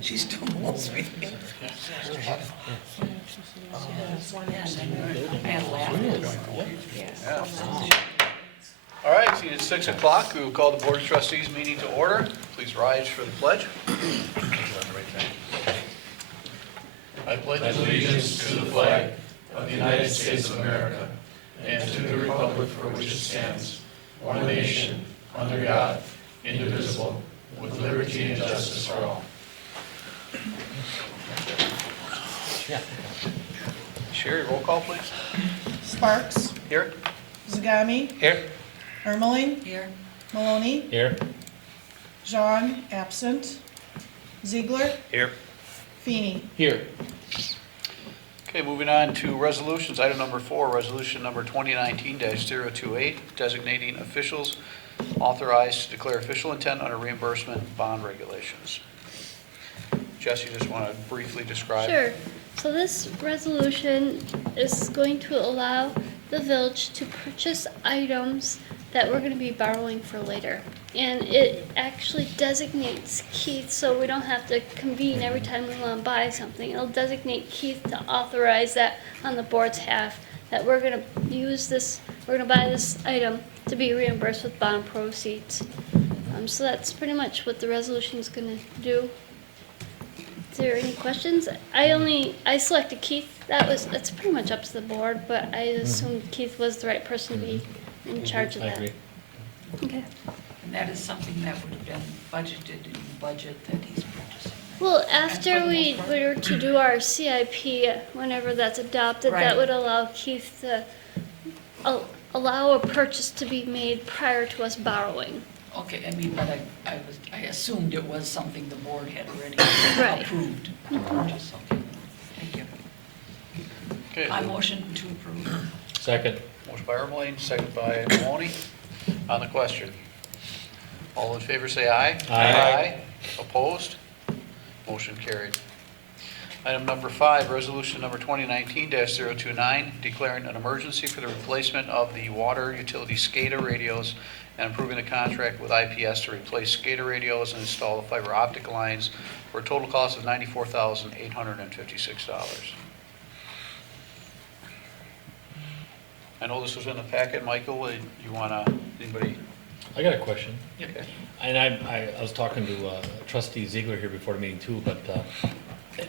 She's doing most everything. And laugh. All right, seeing it's 6 o'clock, we will call the Board of Trustees meeting to order. Please rise for the pledge. I pledge Allegiance to the flag of the United States of America and to the republic for which it stands, one nation, under God, indivisible, with liberty and justice for all. Sherry, roll call, please. Sparks, Here. Zagami, Here. Ermeling, Here. Maloney, Here. Jean, absent, Ziegler, Here. Feeny. Here. Okay, moving on to resolutions. Item number 4, resolution number 2019-028, designating officials authorized to declare official intent under reimbursement bond regulations. Jess, you just want to briefly describe? Sure. So this resolution is going to allow the village to purchase items that we're going to be borrowing for later. And it actually designates Keith, so we don't have to convene every time we want to buy something. It'll designate Keith to authorize that on the board's half, that we're going to use this, we're going to buy this item to be reimbursed with bond proceeds. So that's pretty much what the resolution is going to do. Is there any questions? I selected Keith. That's pretty much up to the board, but I assumed Keith was the right person to be in charge of that. I agree. Okay. And that is something that would have been budgeted in the budget that he's purchasing. Well, after we were to do our CIP, whenever that's adopted, that Right. would allow Keith to allow a purchase to be made prior to us borrowing. Okay, I mean, but I assumed it was something the board had already Right. approved to purchase. Okay, thank you. Okay. I motion to approve. Second. Motion by Ermeling, second by Maloney. On the question. All in favor say aye. Aye. Opposed? Motion carried. Item number 5, resolution number 2019-029, declaring an emergency for the replacement of the water utility SCADA radios and approving a contract with IPS to replace SCADA radios and install the fiber optic lines for a total cost of $94,856. I know this was in the packet, Michael. You want to, anybody? I got a question. Okay. And I was talking to Trustee Ziegler here before the meeting too, but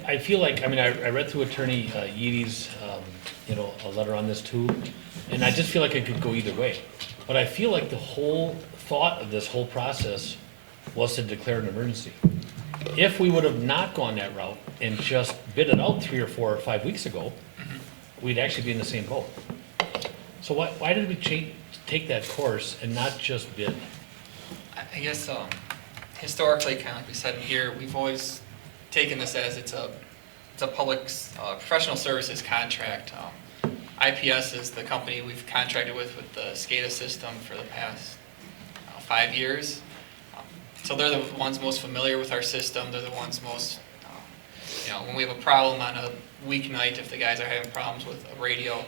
I feel like, I read through Attorney Eady's, a letter on this too, and I just feel like it could go either way. But I feel like the whole thought of this whole process was to declare an emergency. If we would have not gone that route and just bid it out 3 or 4 or 5 weeks ago, we'd actually be in the same boat. So why did we take that course and not just bid? I guess historically, kind of like we said in here, we've always taken this as it's a public professional services contract. IPS is the company we've contracted with the SCADA system for the past 5 years. So they're the ones most familiar with our system. They're the ones most, when we have a problem on a weeknight, if the guys are having problems with a radio,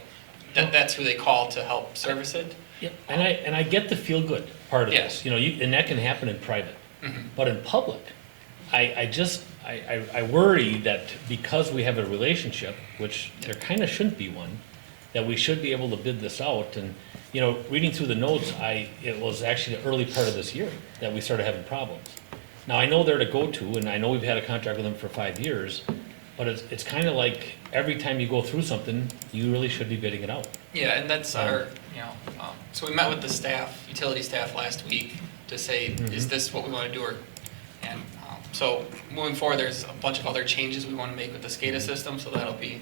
that's who they call to help service it. Yeah, and I get the feel good part of Yes. this, and that can happen in private, Mhm. but in public, I worry that because we have a relationship, which there kind of shouldn't be one, that we should be able to bid this out. And reading through the notes, it was actually the early part of this year that we started having problems. Now I know they're to go to, and I know we've had a contract with them for 5 years, but it's kind of like every time you go through something, you really should be bidding it out. Yeah, and that's our, so we met with the staff, utility staff last week to say, is this what we want to do? So moving forward, there's a bunch of other changes we want to make with the SCADA system, so that'll be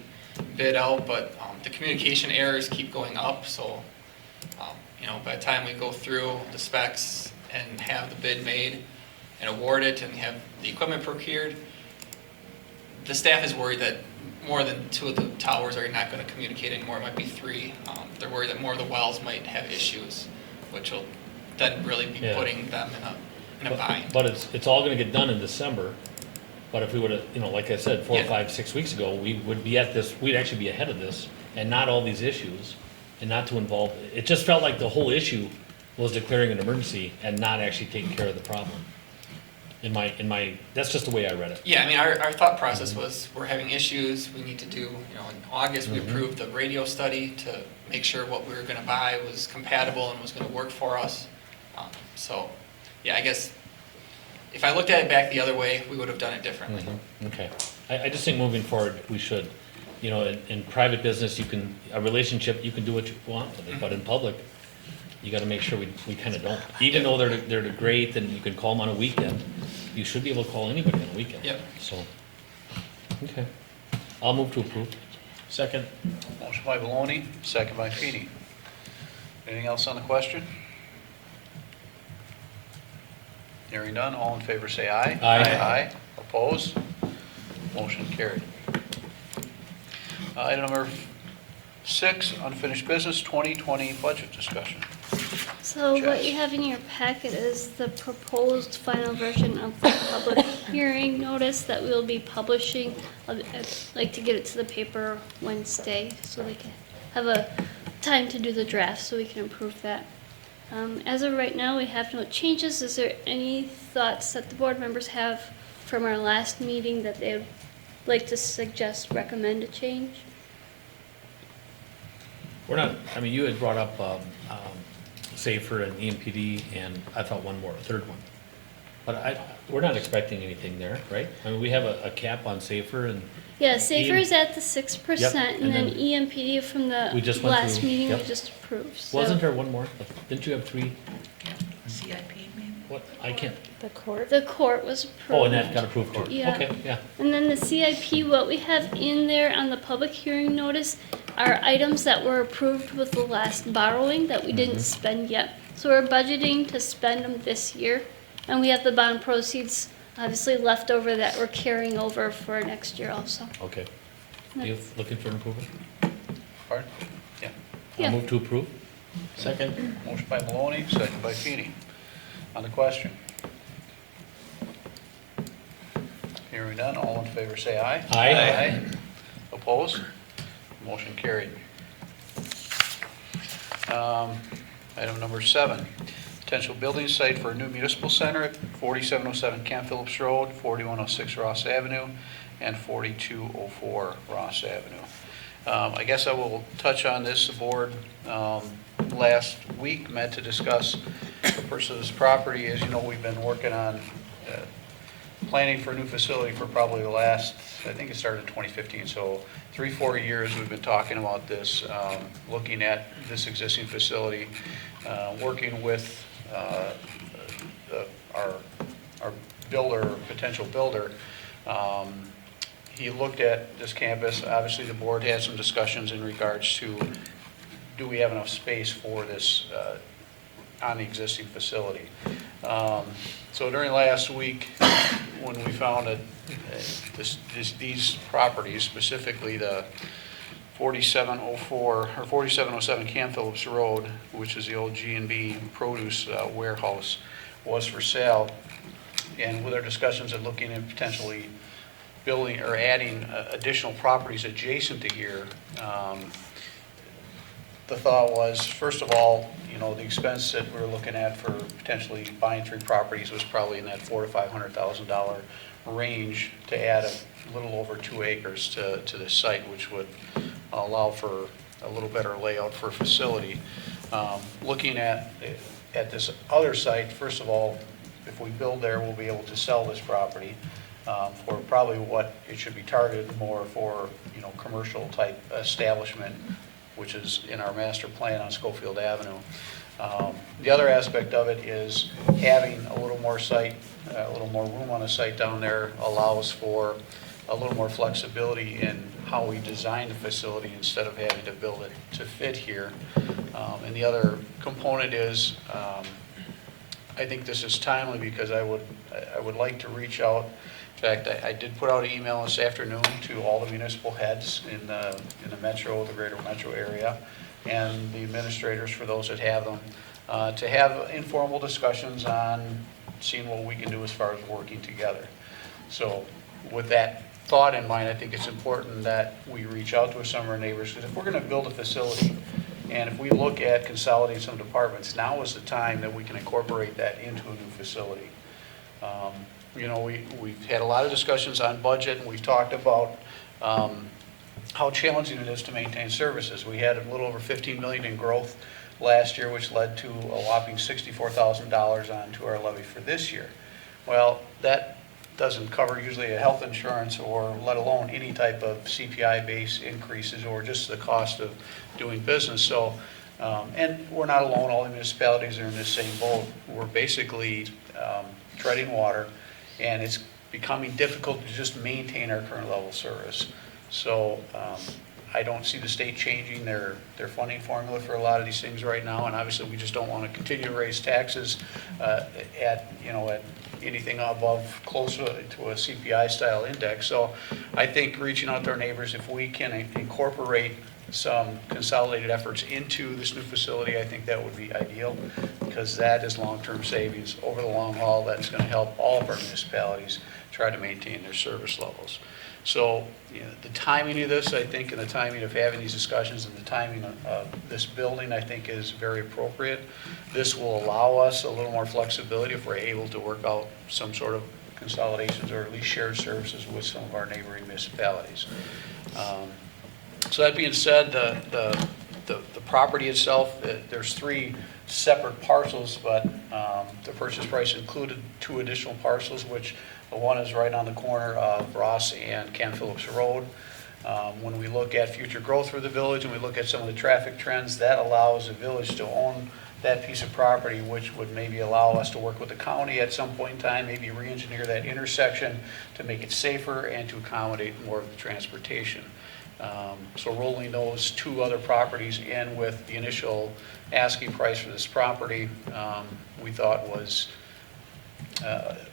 bid out, but the communication errors keep going up, so, by the time we go through the specs and have the bid made and award it and have the equipment procured, the staff is worried that more than 2 of the towers are not going to communicate anymore. It might be 3. They're worried that more of the wells might have issues, which will then really be putting them in a bind. But it's all gonna get done in December, but if we would've, like I said, 4, 5, 6 weeks ago, we would be at this, we'd actually be ahead of this, and not all these issues, and not to involve, it just felt like the whole issue was declaring an emergency and not actually taking care of the problem. That's just the way I read it. Yeah, I mean, our thought process was, we're having issues, we need to do, in August, we Mhm. approved the radio study to make sure what we were gonna buy was compatible and was gonna work for us. So, yeah, I guess, if I looked at it back the other way, we would have done it differently. Okay. I just think moving forward, we should, in private business, a relationship, you can do what you want with it, but in public, you gotta make sure we kinda don't. Even though they're great and you can call them on a weekend, you should be able to call anybody on a weekend. Yep. So, okay. I'll move to approve. Second. Motion by Maloney, second by Feeny. Anything else on the question? Hearing none, all in favor say aye. Aye. Aye. Opposed? Motion carried. Item number 6, unfinished business, 2020 budget discussion. So what Jess. you have in your packet is the proposed final version of the public hearing notice that we'll be publishing. I'd like to get it to the paper Wednesday, so they can have a time to do the draft, so we can approve that. As of right now, we have no changes. Is there any thoughts that the board members have from our last meeting that they would like to suggest, recommend a change? You had brought up, Safer and EMPD, and I thought one more, a third one. But we're not expecting anything there, right? We have a cap on Safer and, Yeah, Safer is at the 6%, and and then then EMPD from the we just went last through- meeting we yep. just approved, so. wasn't there one more? Didn't you have 3? Yeah, CIP maybe? What, I can't, The court was approved. oh, and that got approved too? Yeah. Okay, yeah. And then the CIP, what we have in there on the public hearing notice are items that were approved with the last borrowing that we didn't spend yet. So we're budgeting to spend them this year, and we have the bond proceeds obviously left over that we're carrying over for next year also. Okay. You That's- looking for an approval? Pardon? Yeah. Yeah. I'll move to approve. Second. Motion by Maloney, second by Feeny. On the question? Hearing none, all in favor say aye. Aye. Opposed? Motion carried. Item number 7, potential building site for a new municipal center at 4707 Camp Phillips Road, 4106 Ross Avenue, and 4204 Ross Avenue. I guess I will touch on this. The board last week met to discuss the purchase of this property. As you know, we've been working on planning for a new facility for probably the last, I think it started in 2015, so 3-4 years we've been talking about this, looking at this existing facility, working with our builder, potential builder. He looked at this campus. Obviously, the board had some discussions in regards to, do we have enough space for this on the existing facility? So during last week, when we found that these properties, specifically the 4704 or 4707 Camp Phillips Road, which is the old G&B produce warehouse, was for sale, and with our discussions and looking at potentially building or adding additional properties adjacent to here, the thought was, first of all, the expense that we were looking at for potentially buying 3 properties was probably in that $400,000 to $500,000 range to add a little over 2 acres to this site, which would allow for a little better layout for a facility. Looking at this other site, first of all, if we build there, we'll be able to sell this property for probably what it should be targeted more for, commercial type establishment, which is in our master plan on Schofield Avenue. The other aspect of it is having a little more site, a little more room on the site down there allows for a little more flexibility in how we design the facility instead of having to build it to fit here. And the other component is, I think this is timely because I would like to reach out. In fact, I did put out an email this afternoon to all the municipal heads in the metro, the greater metro area, and the administrators for those that have them, to have informal discussions on seeing what we can do as far as working together. So with that thought in mind, I think it's important that we reach out to some of our neighbors, because if we're going to build a facility, and if we look at consolidating some departments, now is the time that we can incorporate that into a new facility. you know, we've had a lot of discussions on budget, and we've talked about how challenging it is to maintain services. We had a little over 15 million in growth last year, which led to a whopping $64,000 onto our levy for this year. Well, that doesn't cover usually a health insurance or let alone any type of CPI-based increases or just the cost of doing business. So, and we're not alone. All the municipalities are in this same boat. We're basically treading water, and it's becoming difficult to just maintain our current level of service. So I don't see the state changing their funding formula for a lot of these things right now, and obviously we just don't want to continue to raise taxes at anything above closer to a CPI style index. So I think reaching out to our neighbors, if we can incorporate some consolidated efforts into this new facility, I think that would be ideal, because that is long-term savings over the long haul. That's going to help all of our municipalities try to maintain their service levels. So, you know, the timing of this, I think, and the timing of having these discussions and the timing of this building, I think, is very appropriate. This will allow us a little more flexibility if we're able to work out some sort of consolidations or at least shared services with some of our neighboring municipalities. So that being said, the property itself, there's 3 separate parcels, but the purchase price included 2 additional parcels, which the one is right on the corner of Ross and Ken Phillips Road. When we look at future growth for the village and we look at some of the traffic trends, that allows the village to own that piece of property, which would maybe allow us to work with the county at some point in time, maybe re-engineer that intersection to make it safer and to accommodate more of the transportation. So rolling those 2 other properties in with the initial asking price for this property, we thought was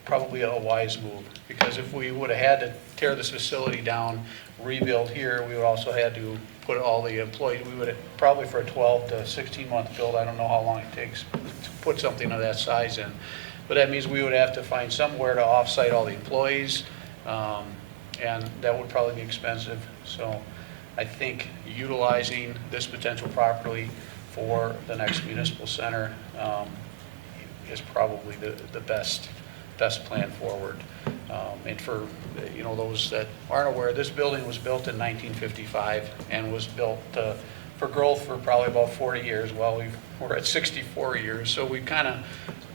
probably a wise move, because if we would have had to tear this facility down, rebuild here, we would also had to put all the employees, we would have probably for a 12 to 16 month build, I don't know how long it takes to put something of that size in, but that means we would have to find somewhere to offsite all the employees, and that would probably be expensive. So I think utilizing this potential property for the next municipal center is probably the best plan forward. And for those that aren't aware, this building was built in 1955 and was built for growth for probably about 40 years. Well, we're at 64 years, so we kind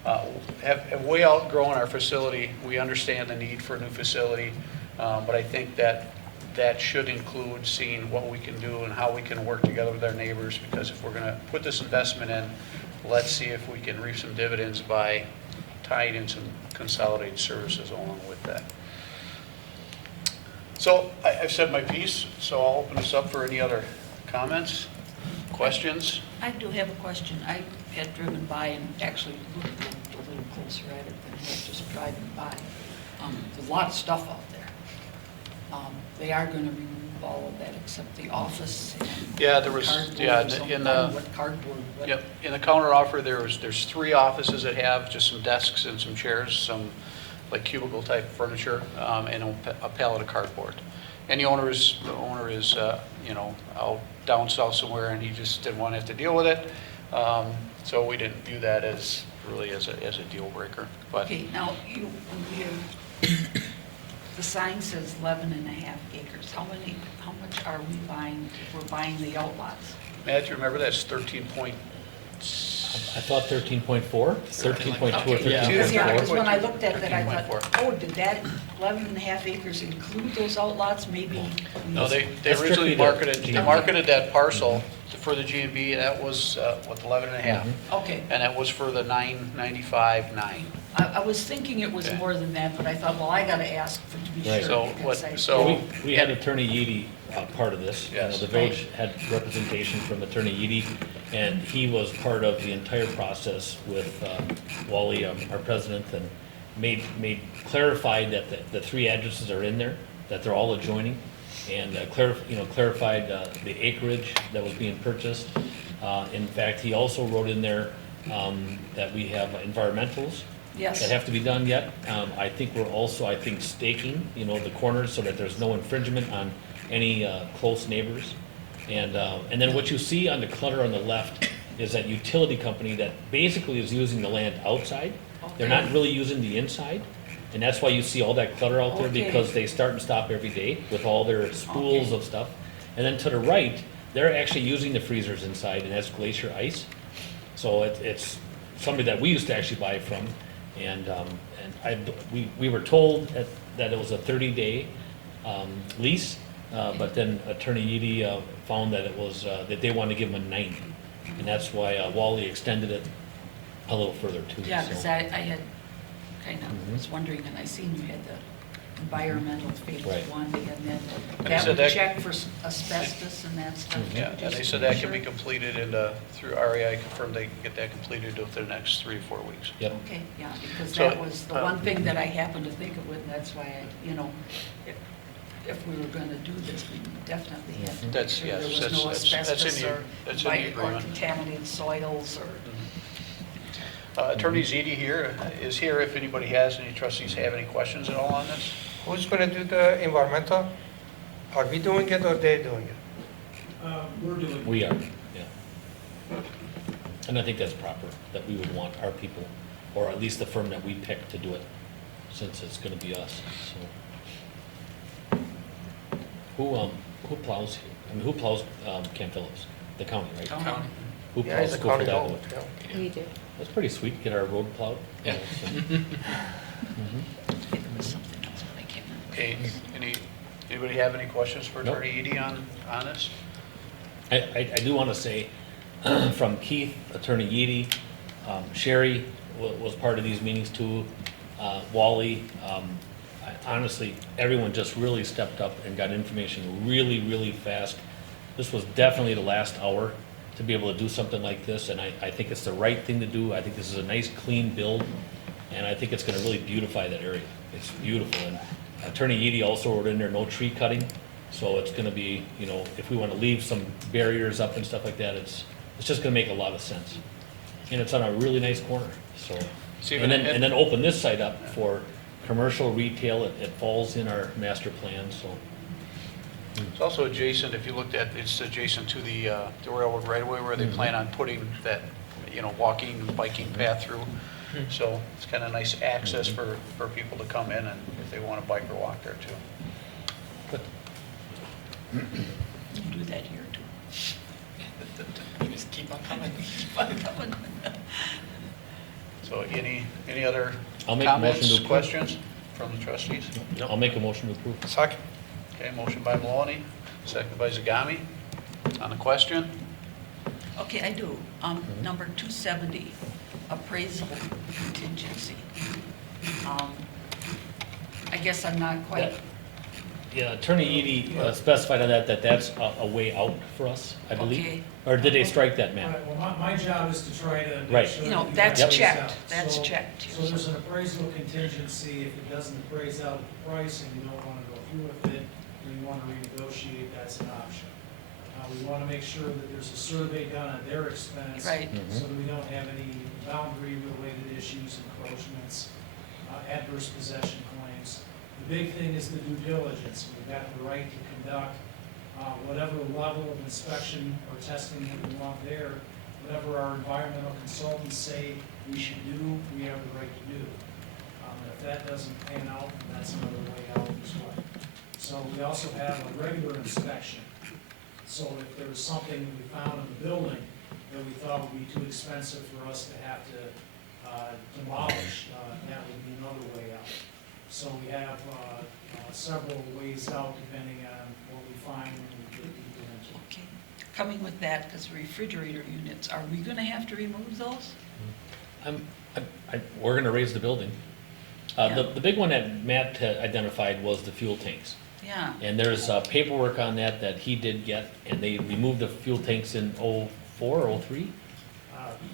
of have way outgrown our facility. We understand the need for a new facility, but I think that should include seeing what we can do and how we can work together with our neighbors, because if we're going to put this investment in, let's see if we can reap some dividends by tying in some consolidated services along with that. So I've said my piece, so I'll open this up for any other comments, questions. I do have a question. I had driven by and actually looked a little closer at it than just driving by. There's a lot of stuff out there. They are going to remove all of that except the office and Yeah, there was, cardboard yeah, or something. in the, What cardboard? What? yep, in the counter offer, there's 3 offices that have just some desks and some chairs, some like cubicle type furniture, and a pallet of cardboard. And the owner is out down south somewhere, and he just didn't want to have to deal with it. So we didn't view that as really as a deal breaker. But Okay, now the sign says 11 and a half acres. How much are we buying if we're buying the outlots? Matt, you remember that's 13 point. I thought 13.4, 13.2 or Okay. 13.4. Yeah, because when I looked at that, I 13.4. thought, oh, did that 11 and a half acres include those outlots? Maybe. No, they That's originally strictly the G&B. marketed that parcel for the G&B. That was 11 and a half, Okay. and that was for the 995.9. I was thinking it was Okay. more than that, but I thought, well, I got to ask to be Right. sure. So because what- I- so- We had Attorney Eady part of this. Yes. The village had representation from Attorney Eady, and he was part of the entire process with Wally, our president, and clarified that the 3 addresses are in there, that they're all adjoining, and clarified the acreage that was being purchased. In fact, he also wrote in there that we have environmentals Yes. that have to be done yet. I think we're also, staking, the corners so that there's no infringement on any close neighbors. And then what you see on the clutter on the left is that utility company that basically is using the land outside. They're not really using the inside. And that's why you see all that clutter out there, Okay. because they start and stop every day with all their spools Okay. of stuff. And then to the right, they're actually using the freezers inside, and that's glacier ice. So it's somebody that we used to actually buy from, and we were told that it was a 30-day lease, but then Attorney Eady found that it was, that they wanted to give them a 90. And that's why Wally extended it a little further too. Yeah, so. because I had kind of Mhm. was wondering, and I seen you had the environmental phase Right. 1, and then And they that said would that- check for asbestos and that stuff. Mhm. Yeah, and they just said to that make can be sure. completed in, through REI confirmed they can get that completed within the next 3 to 4 weeks. Yep. Okay, yeah, because So, that was the one thing that I happened to think of it, and that's why if we were gonna do this, we definitely had to make That's- sure yes, there was that's- no that's in asbestos the- or that's in the agreement. contaminated soils or. Attorney Eady here is here if anybody has, any trustees have any questions at all on this? Who's gonna do the environmental? Are we doing it or they doing it? We're doing. We are, yeah. And I think that's proper, that we would want our people, or at least the firm that we pick to do it, since it's gonna be us, so. Who plows here? I mean, who plows, Camp Phillips? The county, right? County. County. Who Yeah, plows it's a Schofield county Avenue? road, yeah. We do. That's pretty sweet, to get our road plowed. Yeah. So. It was something else, but I can't remember. Okay, anybody have any questions for Nope. Attorney Eady on this? I do want to say, from Keith, Attorney Eady, Sherry was part of these meetings too, Wally. Honestly, everyone just really stepped up and got information really, really fast. This was definitely the last hour to be able to do something like this, and I think it's the right thing to do. I think this is a nice, clean build, and I think it's going to really beautify that area. It's beautiful, and Attorney Eady also wrote in there, no tree cutting, so it's going to be, if we want to leave some barriers up and stuff like that, it's just going to make a lot of sense. And it's on a really nice corner, so. Stephen, And then open this site up for commercial retail. It falls in our master plan, so. It's also adjacent, if you looked at, it's adjacent to the railroad right away where they plan on putting that, walking, biking path through. So it's kind of nice access for people to come in and if they want to bike or walk there too. We'll do that here too. You just keep on coming. Keep on coming. So any other I'll make a motion to comments, approve. questions from the trustees? I'll make a motion to approve. Second. Okay, motion by Maloney, second by Zagami. On the question? Okay, I do. Number 270, appraisal contingency. I guess I'm not quite, Yeah, Attorney Eady specified on that that's a way out for us, I believe. Okay. Or did they strike that, All ma'am? right, well, my job is to try to Right. make sure. you know, that that's appraise checked, out. that's So- checked. So there's an appraisal contingency, if it doesn't appraise out the price and you don't want to go through with it, and you want to renegotiate, that's an option. We want to make sure that there's a survey done at their expense. Right. So that we don't have any boundary-related issues, encroachments, adverse possession claims. The big thing is the due diligence. We've got the right to conduct whatever level of inspection or testing that we want there, whatever our environmental consultants say we should do, we have the right to do. And if that doesn't pan out, then that's another way out as well. So we also have a regular inspection. So if there was something we found in the building that we thought would be too expensive for us to have to demolish, that would be another way out. So we have several ways out depending on what we find when we get people into it. Okay. Coming with that, because refrigerator units, are we gonna have to remove those? We're gonna raise the building. Yeah. The big one that Matt had identified was the fuel tanks. Yeah, And there's paperwork on that he did get, and they removed the fuel tanks in '04 or '03,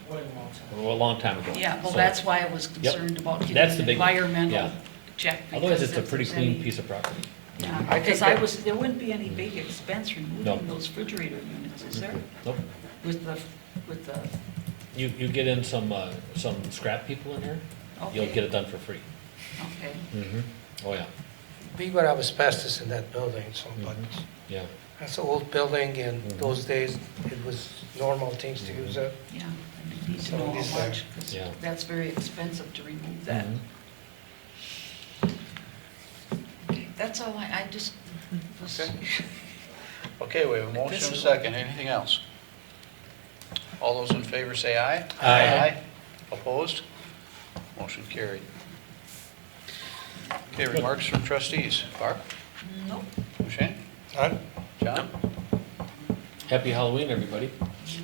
Quite a long time. or a long time ago. yeah, well, So, that's why I was Yep. concerned about getting That's the an big one, environmental yeah. check. Otherwise, because it's a if pretty there's clean any- piece of property. Yeah, I think because that- there wouldn't be any big expense No. removing those refrigerator units, is there? Nope. With the, You get in some scrap people in here, you'll okay, get it done for free. okay. Oh, yeah, We got asbestos in that building, so, but yeah. that's an old building, and those days, it was normal things to use it. Yeah, and we need to So know these how are- much, because Yeah. that's very expensive to remove that. Mhm. That's all I just was. Okay. Okay, we have a motion and a second. Anything else? All those in favor say aye. Aye. Opposed? Motion carried. Okay, remarks from trustees. Barb? No. Shane? None? John? Happy Halloween, everybody.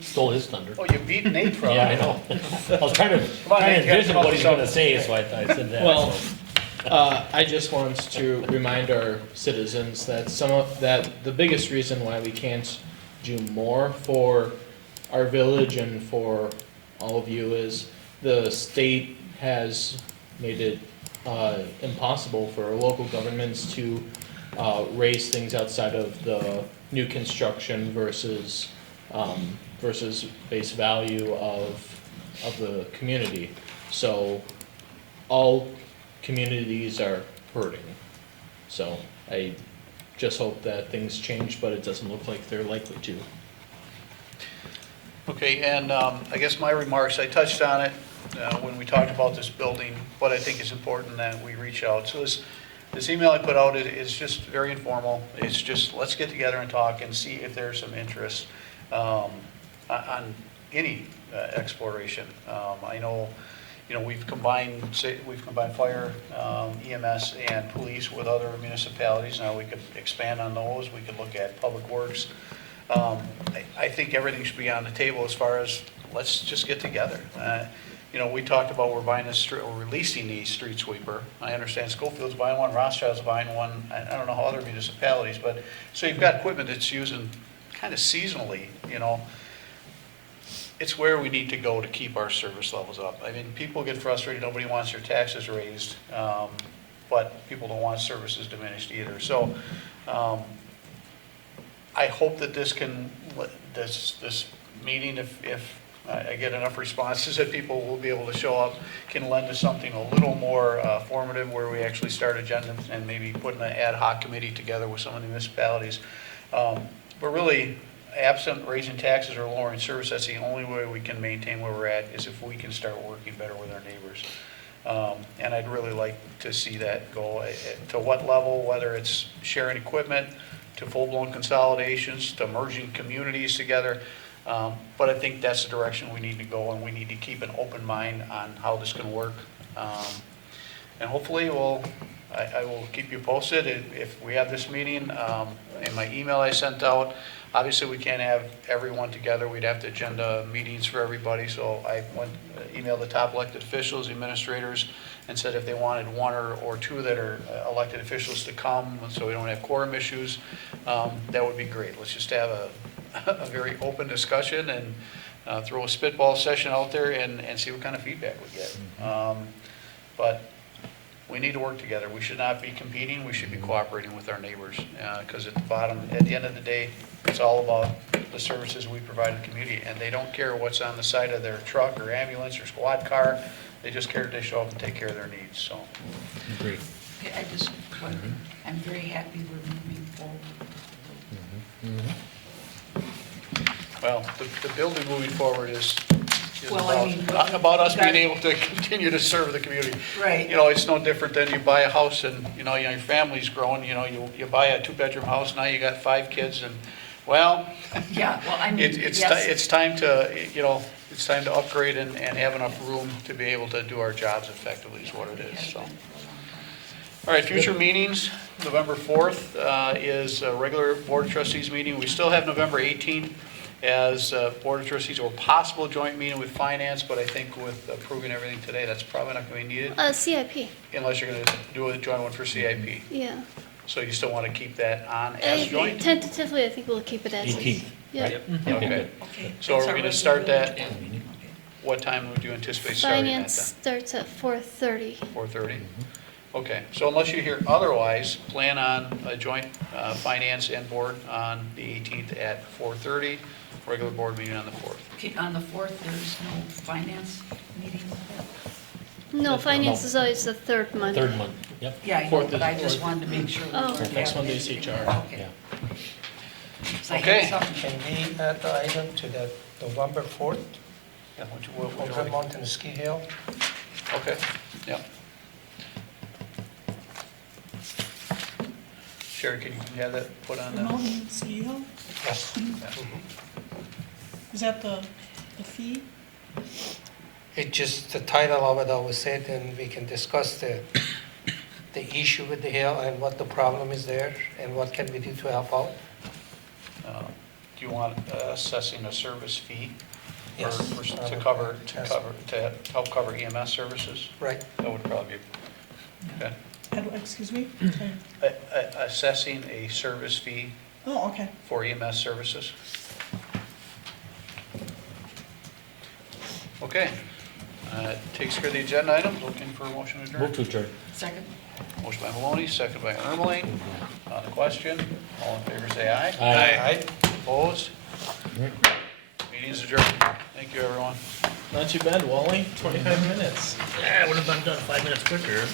Stole his thunder. Oh, you beat Nate from. Yeah, I know. I was trying to on, Nate, you gotta envision come up what with he's gonna something. say, so I said that. Well, so. I just want to remind our citizens that the biggest reason why we can't do more for our village and for all of you is the state has made it impossible for local governments to raise things outside of the new construction versus base value of the community. So all communities are hurting. So I just hope that things change, but it doesn't look like they're likely to. Okay, and I guess my remarks, I touched on it when we talked about this building, but I think it's important that we reach out. So this email I put out is just very informal. It's just, let's get together and talk and see if there's some interest on any exploration. I know, we've combined fire, EMS, and police with other municipalities. Now we could expand on those. We could look at public works. I think everything should be on the table as far as, let's just get together. We talked about we're releasing the street sweeper. I understand Schofield's buying one, Rothschild's buying one. I don't know how other municipalities, but, so you've got equipment that's using kind of seasonally, It's where we need to go to keep our service levels up. I mean, people get frustrated, nobody wants their taxes raised, but people don't want services diminished either. So, I hope that this meeting, if I get enough responses that people will be able to show up, can lend to something a little more formative where we actually start agendas and maybe putting an ad hoc committee together with some of the municipalities. But really, absent raising taxes or lowering service, that's the only way we can maintain where we're at, is if we can start working better with our neighbors. And I'd really like to see that go to what level, whether it's sharing equipment, to full-blown consolidations, to merging communities together. But I think that's the direction we need to go, and we need to keep an open mind on how this can work. And hopefully I will keep you posted if we have this meeting. In my email I sent out, obviously we can't have everyone together. We'd have to agenda meetings for everybody. So I emailed the top elected officials, the administrators, and said if they wanted one or two that are elected officials to come, so we don't have quorum issues, that would be great. Let's just have a very open discussion and throw a spitball session out there and see what kind of feedback we get. But we need to work together. We should not be competing. We should be cooperating with our neighbors, because at the end of the day, it's all about the services we provide the community, and they don't care what's on the side of their truck or ambulance or squad car. They just care to show up and take care of their needs. So, Agreed. Okay, I'm very happy we're moving forward. well, the building moving forward is Well, I mean, about us that- being able to continue to serve the community. Right. It's no different than you buy a house and, your family's growing, you buy a two-bedroom house, now you got 5 kids and, well, Yeah, well, I mean, it's yes. time to, it's time to upgrade and have enough room to be able to do our jobs effectively is what it is, so. All right, future meetings, November 4th is a regular Board of Trustees meeting. We still have November 18th as Board of Trustees or possible joint meeting with Finance, but I think with approving everything today, that's probably not going to be needed CIP, unless you're going to do a joint one for CIP. yeah. So you still want to keep that on as joint? Tentatively, I think we'll keep it as is. 18th, Yeah. right? Okay. Okay, So are that's we our going to start regular that? meeting. Okay. What time would you anticipate starting that Finance starts at 4:30. then? 4:30? Okay, so unless you hear otherwise, plan on a joint Finance and Board on the 18th at 4:30, regular board meeting on the 4th. Okay, on the 4th, there's no finance meeting? No, finance is always the third Monday. Third month, yep. Yeah, I know, Fourth but is- I just wanted to make sure. we Oh. weren't Next having Monday is anything. HR. Okay. Yeah. 'Cause I had Okay. something- Can we add the item to the November 4th, Yeah, Over Mountain Ski Hill? Okay, yeah. Sherry, can you have that put on The the? mountain scale, Yes. is that the fee? It just, the title of it always said, and we can discuss the issue with the hill and what the problem is there and what can we do to help out. Do you want assessing a service fee? Or Yes. to help cover EMS services? Right. That would probably be, okay. Excuse me? Assessing a service fee Oh, okay. for EMS services. Okay, takes care of the agenda items, looking for a motion to adjourn. Move to adjourn. Second? Motion by Maloney, second by Ermeling. On the question, all in favor say aye. Aye. Opposed? Meeting's adjourned. Thank you, everyone. Not too bad, Wally, 25 minutes. Yeah, I would have been done 5 minutes quicker.